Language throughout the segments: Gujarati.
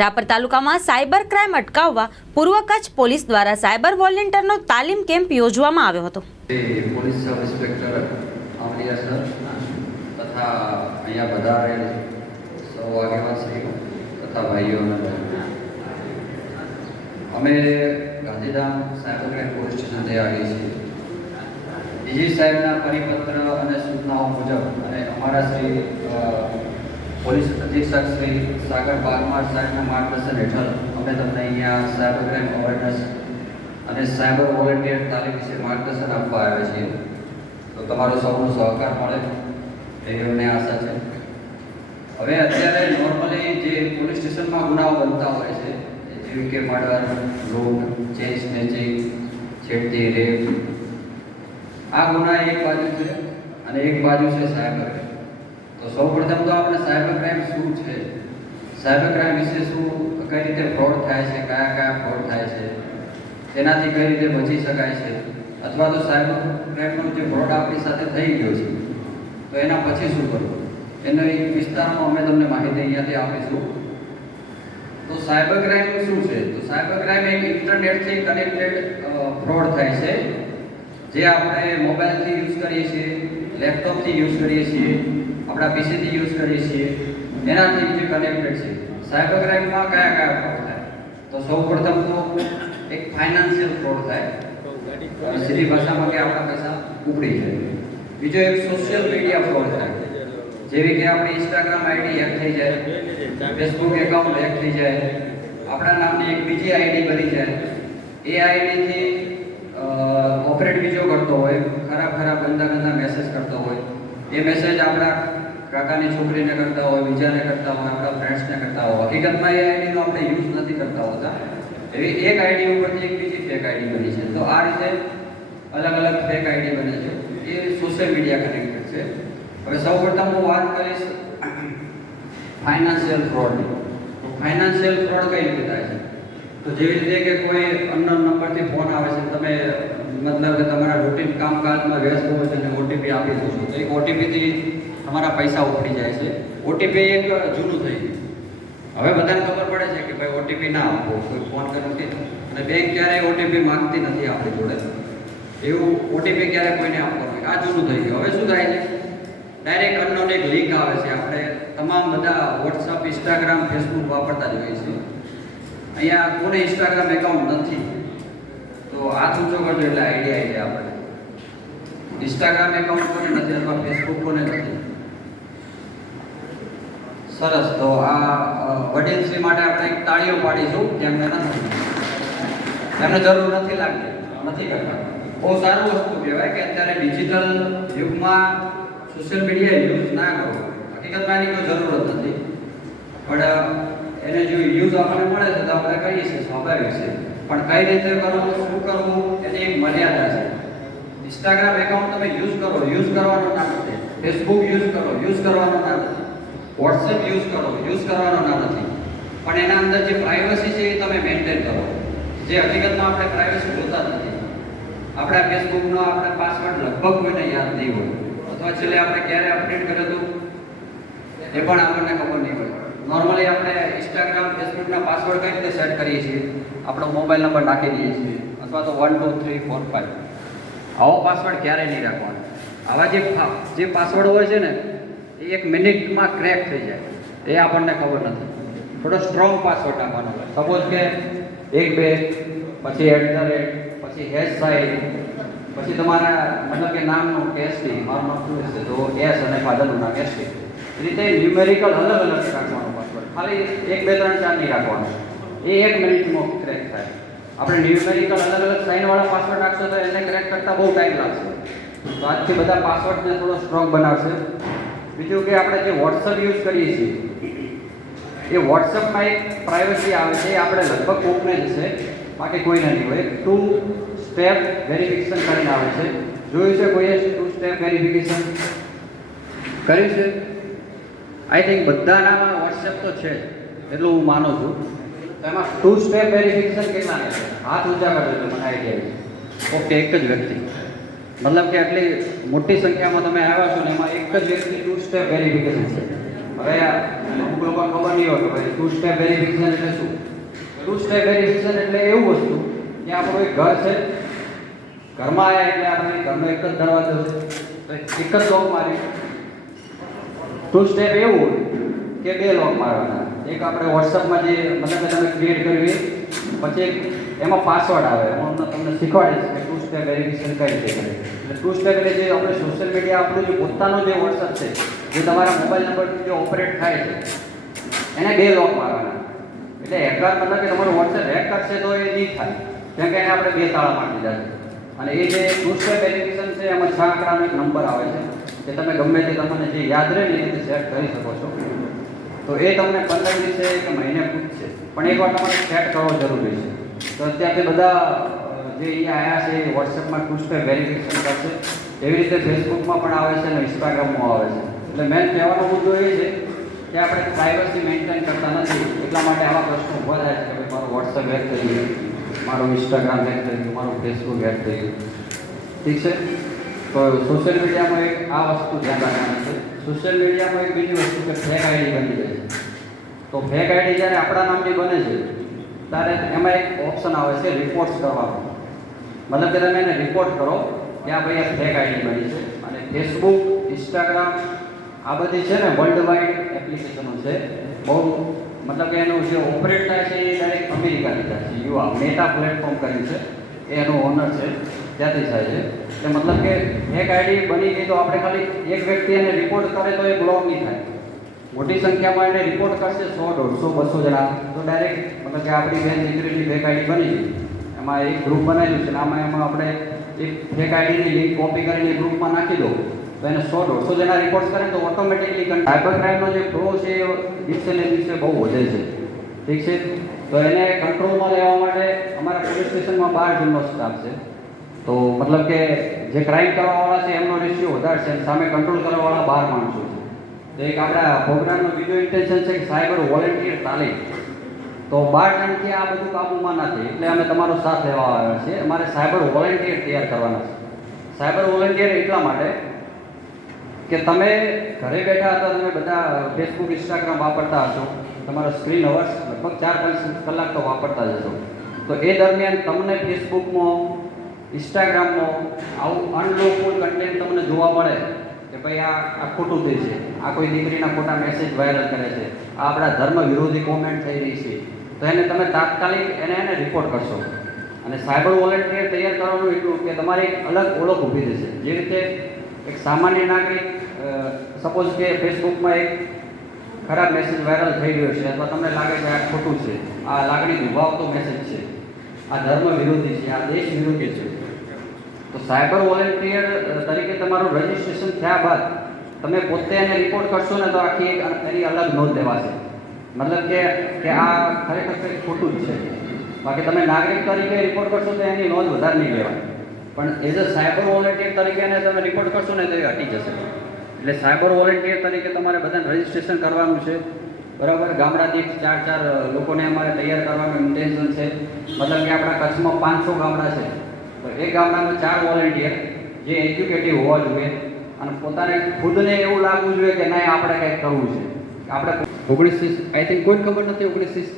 રાપર તાલુકામાં સાયબર ક્રાઇમ અટકાવવા પૂર્વ કચ્છ પોલીસ દ્વારા સાયબર વોલેન્ટિયરનો તાલીમ કેમ્પ યોજવામાં આવ્યો હતો. Police sub inspector Amaliya sir, તથા અહીંયા વધારેલ સૌ આગેવાનશ્રીઓ તથા ભાઈઓ અમે ગાંધીધામ સાયબર ક્રાઇમ પોલીસ સ્ટેશનથી આવીએ છીએ. ડીજી સાહેબના પરિપત્ર અને સૂચનાઓ મુજબ અને અમારા શ્રી પોલીસ અધિક્ષક શ્રી સાગર બાગમાર સાહેબના માર્ગદર્શન હેઠળ અમે તમને અહીંયા સાયબર ક્રાઇમ અવેરનેસ અને સાયબર વોલેન્ટિયર તાલીમ વિશે માર્ગદર્શન આપવા આવ્યા છીએ. તો તમારો સૌનો સહકાર મળે. એવી અમને આશા છે. હવે અત્યારે નોર્મલી જે પોલીસ સ્ટેશનમાં ગુનાઓ બનતા હોય છે જેવી કે મર્ડર, લૂંટ ચેન સ્નેચિંગ, છેડતી, રેપ, આ ગુના એક બાજુ છે અને એક બાજુ છે સાયબર. તો સૌપ્રથમ તો આપણે સાયબર ક્રાઇમ શું છે? સાયબર ક્રાઇમ વિશે શું, કઈ રીતે ફ્રોડ થાય છે, કયા કયા ફ્રોડ થાય છે? તેનાથી કઈ રીતે બચી શકાય છે? અથવા તો સાયબર ક્રાઇમનો જે ફ્રોડ આપણી સાથે થઈ ગયો છે, તો એના પછી શું કરવું? એનો એક વિસ્તારમાં અમે તમને માહિતી અહીંયાથી આપીશું. તો સાયબર ક્રાઇમ શું છે? તો સાયબર ક્રાઇમ એક ઇન્ટરનેટથી કનેક્ટેડ ફ્રોડ થાય છે, જે આપણે મોબાઈલથી યુઝ કરીએ છીએ લેપટોપથી યુઝ કરીએ છીએ આપણા પીસીથી યુઝ કરીએ છીએ, એનાથી જે કનેક્ટેડ છે. સાયબર ક્રાઇમમાં કયા કયા ફ્રોડ થાય? તો સૌપ્રથમ તો એક ફાઇનાન્શિયલ ફ્રોડ થાય. અને સીધી ભાષામાં કે આપણા પૈસા ઉપડી જાય. બીજો એક સોશિયલ મીડિયા ફ્રોડ થાય. જેવી કે આપણી ઇન્સ્ટાગ્રામ આઈડી હેક થઈ જાય ફેસબુક એકાઉન્ટ હેક થઈ જાય, આપણા નામની એક બીજી આઈડી બની જાય. એ આઈડીથી ઓપરેટ બીજો કરતો હોય, ખરાબ ખરાબ ગંદા ગંદા મેસેજ કરતો હોય. એ મેસેજ આપણા કાકાની છોકરીને કરતા હોય, બીજાને કરતા હોય, આપણા ફ્રેન્ડ્સને કરતા હોય, હકીકતમાં એ આઈડીનો આપણે યુઝ નથી કરતા હોતા. એવી એક આઈડી ઉપરથી એક બીજી ફેક આઈડી બની છે. તો આ રીતે અલગ અલગ ફેક આઈડી બને છે. એ સોશિયલ મીડિયા કનેક્ટેડ છે. હવે સૌપ્રથમ હું વાત કરીશ ફાઇનાન્શિયલ ફ્રોડની તો ફાઇનાન્શિયલ ફ્રોડ કઈ રીતે થાય છે? તો જેવી રીતે કે કોઈ અનનોન નંબરથી ફોન આવે છે, તમે મતલબ કે તમારા રૂટીન કામકાજમાં વ્યસ્ત હોય છે અને ઓટીપી આપી દો છો. તો એક ઓટીપીથી તમારા પૈસા ઉપડી જાય છે. ઓટીપી એક જૂનું થઈ ગયું. હવે બધાને ખબર પડે છે કે ભાઈ ઓટીપી ના આપો. કોઈ ફોન કરે કે અને બેંક ક્યારેય ઓટીપી માંગતી નથી આપણી જોડે. એવું ઓટીપી ક્યારે કોઈને આપવાનું આ જૂનું થઈ ગયું. હવે શું થાય છે? ડાયરેક્ટ અનનોન એક લિંક આવે છે. આપણે તમામ બધા વોટ્સઅપ ઇન્સ્ટાગ્રામ ફેસબુક વાપરતા જ હોઈએ છીએ. અહીંયા કોને ઇન્સ્ટાગ્રામ એકાઉન્ટ નથી? તો આ સૂચો કરજો એટલે આઈડિયા આવી જાય આપણે ઇન્સ્ટાગ્રામ એકાઉન્ટ કોને નથી અથવા ફેસબુક કોને નથી? સરસ. તો આ વડીલશ્રી માટે આપણે એક તાળીઓ પાડીશું તેમને નથી. એમને જરૂર નથી લાગતી. નથી કરતા. બહુ સારું વસ્તુ કહેવાય કે અત્યારે ડિજિટલ યુગમાં સોશિયલ મીડિયા યુઝ ના કરો. હકીકતમાં એની કોઈ જરૂરત નથી. પણ એને જો યુઝ આપણને મળે છે તો આપણે કરીએ છીએ, સ્વાભાવિક છે. પણ કઈ રીતે કરવું, શું કરવું, એની એક મર્યાદા છે. ઇન્સ્ટાગ્રામ એકાઉન્ટ તમે યુઝ કરો. યુઝ કરવાનો ના નથી ફેસબુક યુઝ કરો. યુઝ કરવાનો ના નથી વોટ્સએપ યુઝ કરો યુઝ કરવાનો ના નથી. પણ એના અંદર જે પ્રાઇવસી છે એ તમે મેન્ટેન કરો. જે હકીકતમાં આપણે પ્રાઇવસી જોતા નથી. આપણા ફેસબુકનો આપણે પાસવર્ડ લગભગ કોઈને યાદ નહીં હોય. અથવા છેલ્લે આપણે ક્યારે અપડેટ કર્યો હતું એ પણ આપણને ખબર નહીં પડે. નોર્મલી આપણે ઇન્સ્ટાગ્રામ ફેસબુકના પાસવર્ડ કઈ રીતે સેટ કરીએ છીએ? આપણો મોબાઈલ નંબર નાખી દઈએ છીએ. અથવા તો one two three four five આવો પાસવર્ડ ક્યારેય નહીં રાખવાનો. આવા જે જે પાસવર્ડ હોય છે ને એ એક મિનિટમાં ક્રેક થઈ જાય. એ આપણને ખબર નથી. થોડો સ્ટ્રોંગ પાસવર્ડ નાખવાનો સપોઝ કે એક, બે, પછી એટ ધ રેટ પછી હેશ સાઈડ પછી તમારા મતલબ કે નામનું એસટી મારું નામ શું છે તો એસ અને ફાધરનું નામ એસટી એ રીતે ન્યુમેરિકલ અલગ અલગ રાખવાનો પાસવર્ડ ખાલી એક, બે, ત્રણ, ચાર નહીં રાખવાનો. એ એક મિનિટમાં ક્રેક થાય. આપણે ન્યુમેરિકલ અલગ અલગ સાઇનવાળા પાસવર્ડ નાખશો તો એને ક્રેક કરતાં બહુ ટાઈમ લાગશે. તો આજથી બધા પાસવર્ડને થોડો સ્ટ્રોંગ બનાવશે. બીજું કે આપણે જે વોટ્સઅપ યુઝ કરીએ છીએ, એ વોટ્સઅપમાં એક પ્રાઇવસી આવે છે આપણે લગભગ કોકને જ છે, બાકી કોઈને નહીં હોય. ટુ સ્ટેપ વેરિફિકેશન કરીને આવે છે. જોયું છે કોઈએ ટુ સ્ટેપ વેરિફિકેશન કર્યું છે? આઈ થિંક બધાનામાં વોટ્સએપ તો છે, એટલું હું માનું છું. એમાં ટુ સ્ટેપ વેરિફિકેશન કેટલા છે? હાથ ઊંચા કરે તો મને આઈડિયા ઓકે, એક જ વ્યક્તિ. મતલબ કે આટલી મોટી સંખ્યામાં તમે આવ્યા છો ને, એમાં એક જ વ્યક્તિ ટુ સ્ટેપ વેરિફિકેશન છે. હવે અમુક લોકો ખબર નહીં હોય ભાઈ ટુ સ્ટેપ વેરિફિકેશન એટલે શું? ટુ સ્ટેપ વેરિફિકેશન એટલે એવું વસ્તુ કે આપણું એક ઘર છે. ઘરમાં આવ્યા એટલે આપણે ઘરનો એક જ દરવાજો છે. એક જ લોક મારી. ટુ સ્ટેપ એવું હોય કે બે લોક મારવાના. એક આપણે વોટ્સઅપમાં જે મતલબ તમે ક્રિએટ કરવી પછી એમાં પાસવર્ડ આવે. હું તમને શીખવાડીશ ટુ સ્ટેપ વેરિફિકેશન કઈ રીતે કરે એટલે ટુ સ્ટેક એટલે જે આપણે સોશિયલ મીડિયા આપણું જે પોતાનું જે વોટ્સઅપ છે, જે તમારા મોબાઈલ નંબરથી જે ઓપરેટ થાય છે, એને બે લોક મારવાના. એટલે હેકર મતલબ કે તમારું વોટ્સએપ હેક કરશે તો એ નહીં થાય, કેમ કે એને આપણે બે તાળા મારી દીધા છે. અને એ જે ટુ સ્ટેપ વેરિફિકેશન છે, એમાં છ આંકડાનો એક નંબર આવે છે, કે તમે ગમે તે તમને જે યાદ રહે ને એ રીતે સેટ કરી શકો છો. તો એ તમને પંદર દિવસે કે મહિને પૂછશે. પણ એકવાર તમારે સેટ કરવો જરૂરી છે. તો અત્યારથી બધા જે અહીંયા આવ્યા છે, એ વોટ્સએપમાં ટુ સ્ટેપ વેરિફિકેશન કરશે. એવી રીતે ફેસબુકમાં પણ આવે છે અને ઇન્સ્ટાગ્રામમાં આવે છે. એટલે મેન કહેવાનો મુદ્દો એ છે કે આપણે પ્રાઇવસી મેન્ટેન કરતા નથી. એટલા માટે આવા પ્રશ્નો ઊભા થાય છે કે ભાઈ મારું વોટ્સએપ હેક થઈ ગયું, મારું ઇન્સ્ટાગ્રામ હેક થઈ ગયું, મારું ફેસબુક હેક થઈ ગયું. ઠીક છે? તો સોશિયલ મીડિયામાં એક આ વસ્તુ ધ્યાન રાખવાની છે. સોશિયલ મીડિયામાં એક બીજી વસ્તુ કે ફેક આઈડી બની જાય છે. તો ફેક આઈડી જ્યારે આપણા નામની બને છે, ત્યારે એમાં એક ઓપ્શન આવે છે રિપોર્ટ્સ કરવાનો. મતલબ કે તમે એને રિપોર્ટ કરો કે આ ભાઈ આ ફેક આઈડી બની છે. અને ફેસબુક ઇન્સ્ટાગ્રામ આ બધી છે ને વર્લ્ડ વાઇડ એપ્લિકેશનો છે. બહુ, મતલબ કે એનું જે ઓપરેટ થાય છે એ ડાયરેક્ટ અમેરિકાથી થાય છે. યુવા મેટા પ્લેટફોર્મ કર્યું છે. એ એનો ઓનર છે. ત્યાંથી થાય છે. કે મતલબ કે એક આઈડી બની ગઈ તો આપણે ખાલી એક વ્યક્તિ એને રિપોર્ટ કરે તો એ બ્લોક નહીં થાય. મોટી સંખ્યામાં એને રિપોર્ટ કરશે સો દોઢસો બસો જણા. તો ડાયરેક્ટ મતલબ કે આપણી બેન દીકરીની ફેક આઈડી બની ગઈ. એમાં એક ગ્રુપ બનાવ્યું છે આમાં એમાં આપણે એક ફેક આઈડીની લિંક કોપી કરીને ગ્રુપમાં નાખી દો તો એને સો દોઢસો જણા રિપોર્ટ કરે તો ઓટોમેટિકલી સાયબર ક્રાઇમનો જે ફ્લો છે, એ દિવસે ને દિવસે બહુ વધે છે. ઠીક છે? તો એને કંટ્રોલમાં લેવા માટે અમારા પોલીસ સ્ટેશનમાં બાર જણનો સ્ટાફ છે. તો મતલબ કે જે ક્રાઇમ કરવાવાળા છે, એમનો રેશિયો વધારે છે અને સામે કંટ્રોલ કરવાવાળા બાર માણસો છે. તો એક આપણા પ્રોગ્રામનો બીજો ઇન્ટેન્શન છે કે સાયબર વોલેન્ટિયર તાલીમ. તો બાર જણથી આ બધું કાબૂમાં નથી. એટલે અમે તમારો સાથ લેવા આવ્યા છીએ. અમારે સાયબર વોલેન્ટિયર તૈયાર કરવાના છે. સાયબર વોલેન્ટિયર એટલા માટે કે તમે ઘરે બેઠા હતા, તમે બધા ફેસબુક ઇન્સ્ટાગ્રામ વાપરતા હશો. તમારો સ્ક્રીન અવર્સ લગભગ ચાર પાંચ કલાક તો વાપરતા જ હશો. તો એ દરમિયાન તમને ફેસબુકમાં ઇન્સ્ટાગ્રામમાં આવું અનલોફુલ કન્ટેન્ટ તમને જોવા મળે કે ભાઈ આ આ ખોટું થઈ છે. આ કોઈ દીકરીના ખોટા મેસેજ વાયરલ કરે છે. આ આપણા ધર્મ વિરોધી કોમેન્ટ થઈ રહી છે. તો એને તમે તાત્કાલિક એને એને રિપોર્ટ કરશો. અને સાયબર વોલેન્ટિયર તૈયાર કરવાનું એટલું કે તમારી અલગ ઓળખ ઊભી થશે. જે રીતે એક સામાન્ય નાગરિક સપોઝ કે ફેસબુકમાં એક ખરાબ મેસેજ વાયરલ થઈ રહ્યો છે અથવા તમને લાગે કે આ ખોટું છે, આ લાગણી દુભાવતો મેસેજ છે. આ ધર્મ વિરોધી છે, આ દેશ વિરોધી છે. તો સાયબર વોલેન્ટિયર તરીકે તમારું રજિસ્ટ્રેશન થયા બાદ તમે પોતે એને રિપોર્ટ કરશો ને તો આખી એક એની અલગ નોંધ લેવાશે. મતલબ કે કે આ ખરેખર કંઈક ખોટું જ છે. બાકી તમે નાગરિક તરીકે રિપોર્ટ કરશો તો એની નોંધ વધારે નહીં લેવાય. પણ એઝ અ સાયબર વોલેન્ટિયર તરીકે તમે રિપોર્ટ કરશો ને તો એ હટી જશે. એટલે સાયબર વોલેન્ટિયર તરીકે તમારે બધાને રજિસ્ટ્રેશન કરવાનું છે. બરાબર? ગામડા દીઠ ચાર ચાર લોકોને અમારે તૈયાર કરવાનું ઇન્ટેન્શન છે. મતલબ કે આપણા કચ્છમાં પાંચસો ગામડા છે. તો એ ગામડામાં ચાર વોલેન્ટિયર જે એજ્યુકેટિવ હોવા જોઈએ અને પોતાને ખુદને એવું લાગવું જોઈએ કે નહીં આપણે કંઈક કરવું છે. આપણે ઓગણીસ ત્રીસ આઈ થિંક કોઈ ખબર નથી ઓગણીસ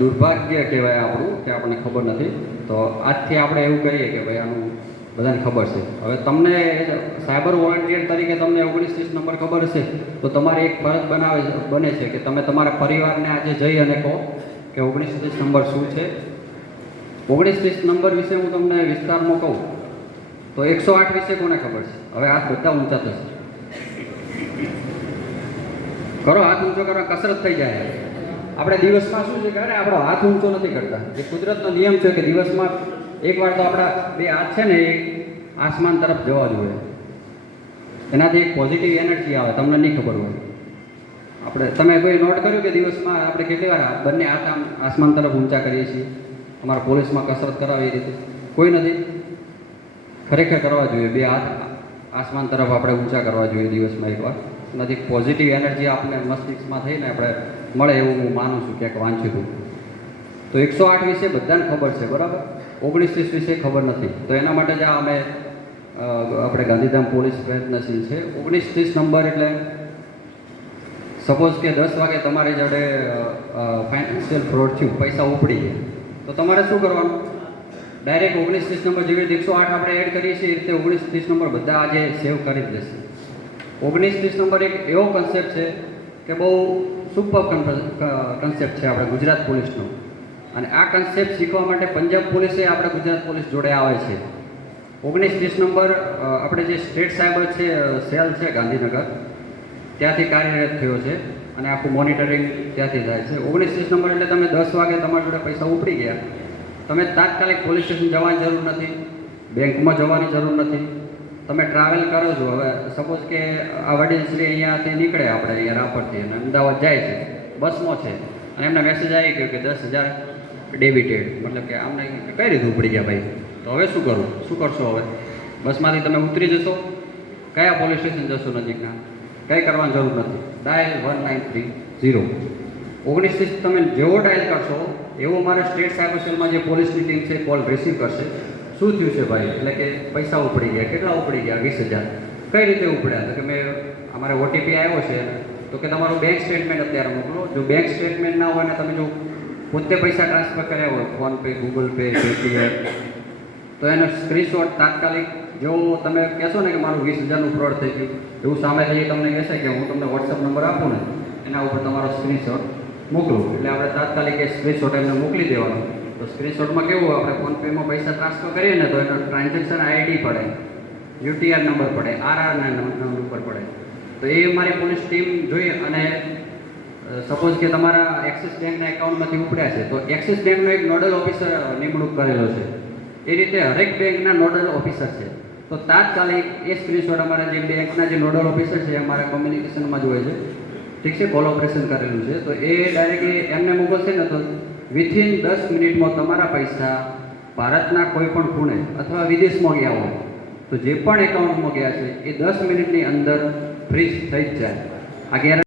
દુર્ભાગ્ય કહેવાય આપણું, કે આપણને ખબર નથી. તો આજથી આપણે એવું કહીએ કે ભાઈ આનું બધાને ખબર છે. હવે તમને સાયબર વોલન્ટિયર તરીકે તમને ઓગણીસ ત્રીસ નંબર ખબર હશે. તો તમારે એક ફરજ બનાવે બને છે કે તમે તમારા પરિવારને આજે જઈ અને કહો કે ઓગણીસ ત્રીસ નંબર શું છે. ઓગણીસ ત્રીસ નંબર વિશે હું તમને વિસ્તારમાં કહું, તો એકસો આઠ વિશે કોને ખબર છે? હવે આ બધા ઊંચા થશે. કરો, હાથ ઊંચો કરવા કસરત થઈ જાય. આપણે દિવસમાં શું છે કે આપણો હાથ ઊંચો નથી કરતા. એ કુદરતનો નિયમ છે કે દિવસમાં એકવાર તો આપણા બે હાથ છે ને એ આસમાન તરફ જવા જોઈએ. એનાથી એક પોઝિટિવ એનર્જી આવે, તમને નહીં ખબર હોય. આપણે, તમે કોઈ નોટ કર્યું કે દિવસમાં આપણે કેટલી વાર બંને હાથ આમ આસમાન તરફ ઊંચા કરીએ છીએ? અમારા પોલીસમાં કસરત કરાવી એ રીતે. કોઈ નથી. ખરેખર કરવા જોઈએ, બે હાથ આસમાન તરફ આપણે ઊંચા કરવા જોઈએ દિવસમાં એકવાર. એનાથી પોઝિટિવ એનર્જી આપણે મસ્તિષ્કમાં થઈને આપણે મળે એવું હું માનું છું, ક્યાંક વાંચ્યું હતું. તો એકસો આઠ વિશે બધાને ખબર છે, બરાબર? ઓગણીસ ત્રીસ વિશે ખબર નથી. તો એના માટે જ અમે આપણે ગાંધીધામ પોલીસ પ્રયત્નશીલ છે. ઓગણીસ ત્રીસ નંબર એટલે સપોઝ કે દસ વાગે તમારી જોડે ફાઇનાન્શિયલ ફ્રોડ થયું, પૈસા ઉપડી ગયા. તો તમારે શું કરવાનું? ડાયરેક્ટ ઓગણીસ ત્રીસ નંબર જેવી રીતે એકસો આઠ આપણે એડ કરીએ છીએ, એ રીતે ઓગણીસ ત્રીસ નંબર બધા આજે સેવ કરી જ લેશે ઓગણીસ ત્રીસ નંબર એક એવો કન્સેપ્ટ છે કે બહુ સુપર કન્સેપ્ટ છે આપણે ગુજરાત પોલીસનો. અને આ કન્સેપ્ટ શીખવા માટે પંજાબ પોલીસે આપણે ગુજરાત પોલીસ જોડે આવે છે. ઓગણીસ ત્રીસ નંબર આપણે જે સ્ટેટ સાયબર છે સેલ છે ગાંધીનગર, ત્યાંથી કાર્યરત થયો છે અને આખું મોનિટરિંગ ત્યાંથી થાય છે. ઓગણીસ ત્રીસ નંબર એટલે તમે દસ વાગે તમારી જોડે પૈસા ઉપડી ગયા. તમે તાત્કાલિક પોલીસ સ્ટેશન જવાની જરૂર નથી, બેંકમાં જવાની જરૂર નથી તમે ટ્રાવેલ કરો છો. હવે સપોઝ કે આ વડીલશ્રી અહીંયાથી નીકળે આપણે અહીંયા રાપરથી અને અમદાવાદ જાય છે. બસમાં છે. અને એમને મેસેજ આવી ગયો કે દસ હજાર ડેબિટેડ મતલબ કે આમને કઈ રીતે ઉપડી ગયા ભાઈ? તો હવે શું કરવું શું કરશો હવે? બસમાંથી તમે ઉતરી જશો. કયા પોલીસ સ્ટેશન જશો નજીકના? કંઈ કરવાની જરૂર નથી. Dial one nine three zero. ઓગણીસથી તમે જેવો ડાયલ કરશો, એવો મારા સ્ટેટ સાયબર સેલમાં જે પોલીસની ટીમ છે, કોલ રિસીવ કરશે. શું થયું છે ભાઈ? એટલે કે પૈસા ઉપડી ગયા. કેટલા ઉપડી ગયા? વીસ હજાર. કઈ રીતે ઉપડ્યા? તો કે મેં અમારે ઓટીપી આવ્યો છે. તો કે તમારું બેંક સ્ટેટમેન્ટ અત્યારે મોકલો. જો બેંક સ્ટેટમેન્ટ ના હોય ને તમે જો પોતે પૈસા ટ્રાન્સફર કર્યા હોય, ફોનપે ગૂગલ પે પેટીએમ તો એનો સ્ક્રીનશોટ તાત્કાલિક જો તમે કહેશો ને કે મારું વીસ હજારનું ફ્રોડ થઈ ગયું એવું સામેથી તમને કહેશે કે હું તમને વોટ્સઅપ નંબર આપું ને, એના ઉપર તમારો સ્ક્રીનશોટ મોકલો. એટલે આપણે તાત્કાલિક એ સ્ક્રીનશોટ એમને મોકલી દેવાનો. તો સ્ક્રીનશોટમાં કેવું આપણે ફોનપેમાં પૈસા ટ્રાન્સફર કરીએ ને તો એનો ટ્રાન્ઝેક્શન આઈડી પડે. યુટીઆર નંબર પડે આરઆરના નંબર પડે. તો એ મારી પોલીસ ટીમ જોઈ અને સપોઝ કે તમારા એક્સિસ બેંકના એકાઉન્ટમાંથી ઉપડ્યા છે, તો એક્સિસ બેંકનો એક નોડલ ઓફિસર નિમણૂક કરેલો છે. એ રીતે હરેક બેંકના નોડલ ઓફિસર છે. તો તાત્કાલિક એ સ્ક્રીનશોટ અમારા જે બેંકના જે નોડલ ઓફિસર છે અમારા કોમ્યુનિકેશનમાં જ હોય છે. ઠીક છે? કોલોપરેશન કરેલું છે. તો એ ડાયરેક્ટલી એમને મોકલશે ને તો વિથિન દસ મિનિટમાં તમારા પૈસા ભારતના કોઈ પણ ખૂણે અથવા વિદેશમાં ગયા હોય, તો જે પણ એકાઉન્ટમાં ગયા છે, એ દસ મિનિટની અંદર ફ્રીઝ થઈ જ જાય. આ ગેર